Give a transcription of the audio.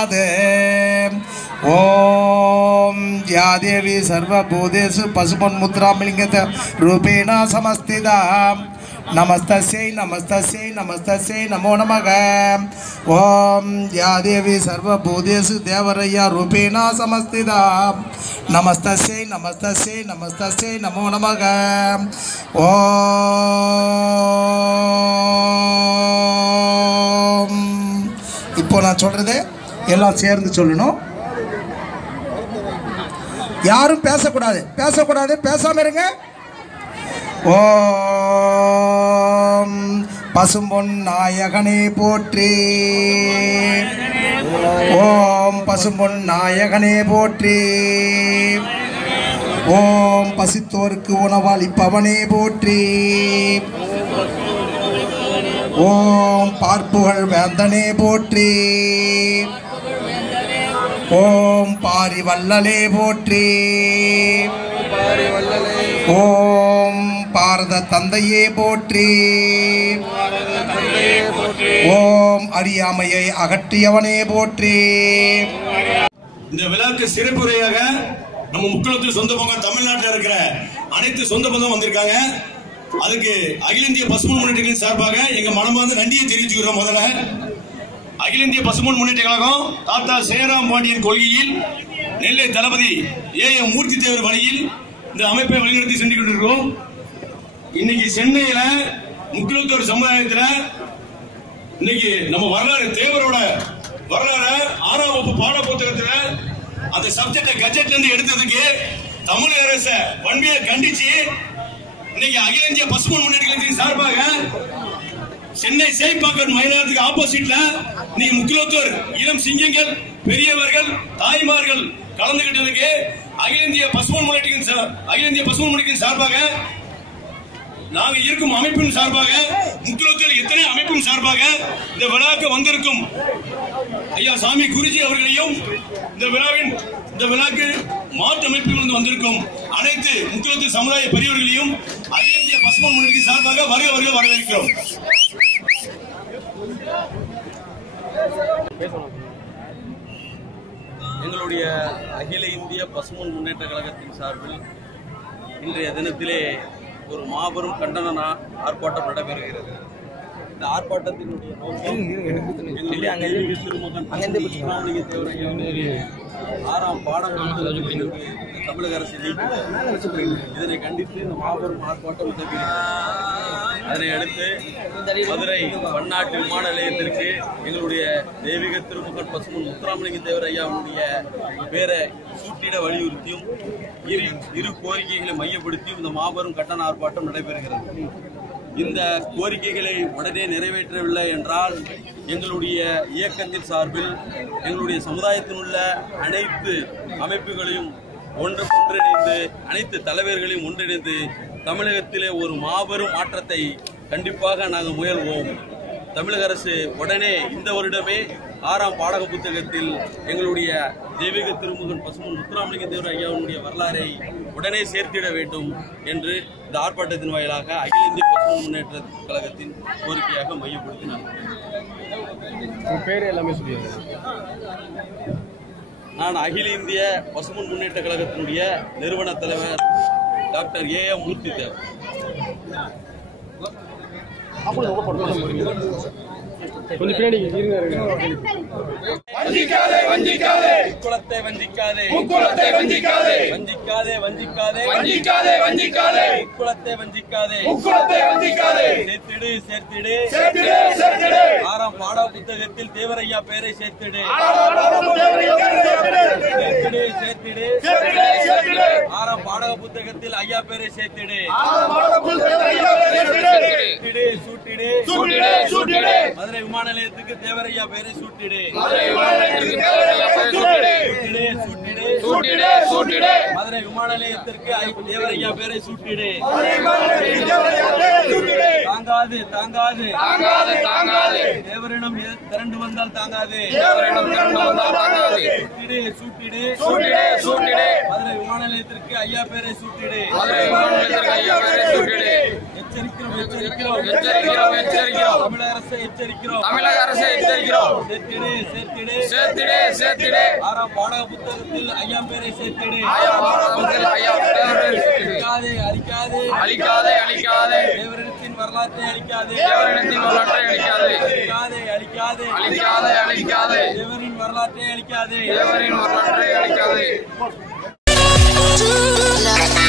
தீராத ஓம் யாதேவி சர்வபூதேஷு பசுபன் முத்ராமிலிங்கத ரூபேணா சமஸ்திதா. நமஸ்தஸ்யை நமஸ்தஸ்யை நமஸ்தஸ்யை நமோ நமக. ஓம் யாதேவி சர்வபூதேஷு தேவரையா ரூபேணா சமஸ்திதா. நமஸ்தஸ்யை நமஸ்தஸ்யை நமஸ்தஸ்யை நமோ நமக. ஓ இப்போ நான் சொல்கிறது எல்லாம் சேர்ந்து சொல்லணும். யாரும் பேசக்கூடாது. பேசக்கூடாது. பேசாம இருங்க. ஓம் பசும்பொன் நாயகனே போற்றி. ஓம் பசும்பொன் நாயகனே போற்றி. ஓம் பசித்தோருக்கு உணவளிப்பவனே போற்றி. ஓம் பார்ப்புகள் வேந்தனே போற்றி. ஓம் பாரி வல்லலே போற்றி. ஓம் பாரத தந்தையே போற்றி. ஓம் அறியாமையை அகற்றியவனே போற்றி. இந்த விழாக்கு சிறப்புரையாக நம்ம முக்குளத்தில் சொந்த பங்கம் தமிழ்நாட்டில் இருக்கிற அனைத்து சொந்த பந்தம் வந்திருக்காங்க. அதுக்கு அகில இந்திய பசுமை முன்னேற்றங்களின் சார்பாக எங்க மனமார்ந்த நன்றியை தெரிவிச்சுக்கிறோம் முதல்ல. அகில இந்திய பசுமன் முன்னேற்ற கழகம் தாத்தா சேராம் பாண்டியன் கொள்கையில் நெல்லை தளபதி ஏ எம் மூர்த்தி தேவர் வழியில் இந்த அமைப்பை வழிநடத்தி சென்று கொண்டிருக்கிறோம். இன்னைக்கு சென்னையில முக்கியத்துவ சமுதாயத்தில் இன்னைக்கு நம்ம வரலாறு தேவரோட வரலாறு ஆறாம் வகுப்பு பாட புத்தகத்துல அந்த சப்ஜெக்ட கட்ஜெட்ல இருந்து எடுத்ததுக்கு தமிழக அரச வன்மையை கண்டிச்சு இன்னைக்கு அகில இந்திய பசுமன் முன்னேற்ற கழகத்தின் சார்பாக சென்னை சேப்பாக்கம் மைதானத்துக்கு ஆப்போசிட்ல இன்னைக்கு முக்கியத்துவர் இளம் சிங்கங்கள் பெரியவர்கள் தாய்மார்கள் கலந்துகிட்டதுக்கு அகில இந்திய பசுமன் முன்னேற்றத்தின் அகில இந்திய பசுமன் முன்னேற்றத்தின் சார்பாக நாங்க இருக்கும் அமைப்பின் சார்பாக முக்கியத்தில் எத்தனை அமைப்பின் சார்பாக இந்த விழாக்கு வந்திருக்கும்? ஐயா சாமி குருஜி அவர்களையும் இந்த விழாவின் இந்த விழாக்கு மாற்று அமைப்பிலிருந்து வந்திருக்கும் அனைத்து முக்கியத்துவ சமுதாய பெரியவர்களையும் அகில பசுமன் முன்னேற்ற சார்பாக வருக வருக வரவேற்கிறோம். எங்களுடைய அகில இந்திய பசுமன் முன்னேற்ற கழகத்தின் சார்பில் இன்றைய தினத்திலே ஒரு மாபெரும் கண்டன ஆர்ப்பாட்டம் நடைபெறுகிறது. இந்த ஆர்ப்பாட்டத்தினுடைய நோக்கம் எங்களுடைய ஐயாவுடைய ஆறாம் பாடம் தமிழக அரசு இதனை கண்டித்து இந்த மாபெரும் ஆர்ப்பாட்டம் உதவி. அதனை அடுத்து மதுரை பன்னாட்டு விமான நிலையத்திற்கு எங்களுடைய தெய்வீக திருமுகன் பசுமன் முத்துராமலிங்க தேவர் ஐயாவுடைய பேரை சூட்டிட வலியுறுத்தியும் இரு இரு கோரிக்கைகளை மையப்படுத்தியும் இந்த மாபெரும் கட்டண ஆர்ப்பாட்டம் நடைபெறுகிறது. இந்த கோரிக்கைகளை உடனே நிறைவேற்றவில்லை என்றால் எங்களுடைய இயக்கத்தின் சார்பில் எங்களுடைய சமுதாயத்தில் உள்ள அனைத்து அமைப்புகளையும் ஒன்று ஒன்றிணைந்து அனைத்து தலைவர்களையும் ஒன்றிணைந்து தமிழகத்திலே ஒரு மாபெரும் மாற்றத்தை கண்டிப்பாக நாங்கள் முயல்வோம். தமிழக அரசு உடனே இந்த வருடமே ஆறாம் பாடக புத்தகத்தில் எங்களுடைய தெய்வீக திருமுகன் பசுமன் முத்துராமலிங்க தேவர் ஐயாவுடைய வரலாறை உடனே சேர்த்திட வேண்டும் என்று இந்த ஆர்ப்பாட்டத்தின் வாயிலாக அகில இந்திய பசுமன் முன்னேற்ற கழகத்தின் கோரிக்கையாக மையப்படுத்தி நான் நான் அகில இந்திய பசுமன் முன்னேற்ற கழகத்தினுடைய நிறுவன தலைவர் டாக்டர் ஏ எம் மூர்த்தி தேவர் குலத்தை வஞ்சிக்காதே முக்குளத்தை வஞ்சிக்காதே. வஞ்சிக்காதே. வஞ்சிக்காதே வஞ்சிக்காதே. வஞ்சிக்காதே வஞ்சிக்காதே. வஞ்சிக்காதே. சேர்த்திடு சேர்த்திடு. சேர்த்திடு சேர்த்திடு. ஆறாம் பாட புத்தகத்தில் தேவரையா பெயரை சேர்த்திடு சேர்த்திடு சேர்த்திடு சேர்த்திடு சேர்த்திடு ஆறாம் பாடக புத்தகத்தில் ஐயா பேரை சேர்த்திடு. சேர்த்திடு. சூட்டிடு சூட்டிடு. சூட்டிடு சூட்டிடு. மதுரை விமான நிலையத்துக்கு தேவரையா பேரை சூட்டிடு. சூட்டிடு. சூட்டிடு சூட்டிடு. சூட்டிடு சூட்டிடு. மதுரை விமான நிலையத்திற்கு தேவரையா பேரை சூட்டிடு. தாங்காது தாங்காது. தாங்காது தாங்காது. தேவரிடம் திரண்டு வந்தால் தாங்காது. தேவரிடம் திரண்டு வந்தால் தாங்காது. சூட்டிடு சூட்டிடு. சூட்டிடு சூட்டிடு. மதுரை விமான நிலையத்திற்கு ஐயா பேரை சூட்டிடு. ஐயா பேரை எச்சரிக்கிறோம் எச்சரிக்கிறோம் எச்சரிக்கிறோம். எச்சரிக்கிறோம் எச்சரிக்கிறோம். தமிழக அரசை எச்சரிக்கிறோம். தமிழக அரசை எச்சரிக்கிறோம். சேர்த்திடு சேர்த்திடு. சேர்த்திடே சேர்த்திடே. ஆறாம் பாடக புத்தகத்தில் ஐயாம் பேரை சேர்த்திடு. ஐயா ஐயா சேர்த்திடு. அழிக்காதே அழிக்காதே. அழிக்காதே அழிக்காதே. தேவரிடத்தின் வரலாற்றை அழிக்காதே. தேவரிடத்தின் வரலாற்றை அழிக்காதே. அழிக்காதே அழிக்காதே. அழிக்காதே அழிக்காதே. தேவரின் வரலாற்றை அழிக்காதே. தேவரின் வரலாற்றை அழிக்காதே. Love.